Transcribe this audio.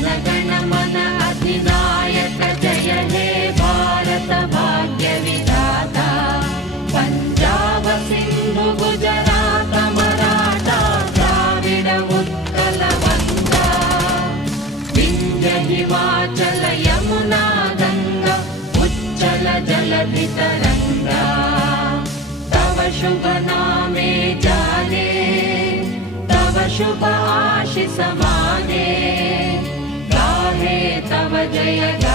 जनगण मन अधिनायक जय हे भारत भाग्य विधाता पंजाब सिंधु गुजरात मराठा द्राविड उत्कल गंगा विंध्य हिमाचल यमुना गंगा उच्चल जलधि तरंगा तव शुभ नामे जाने तव शुभ आशीष माने गाहे तव जय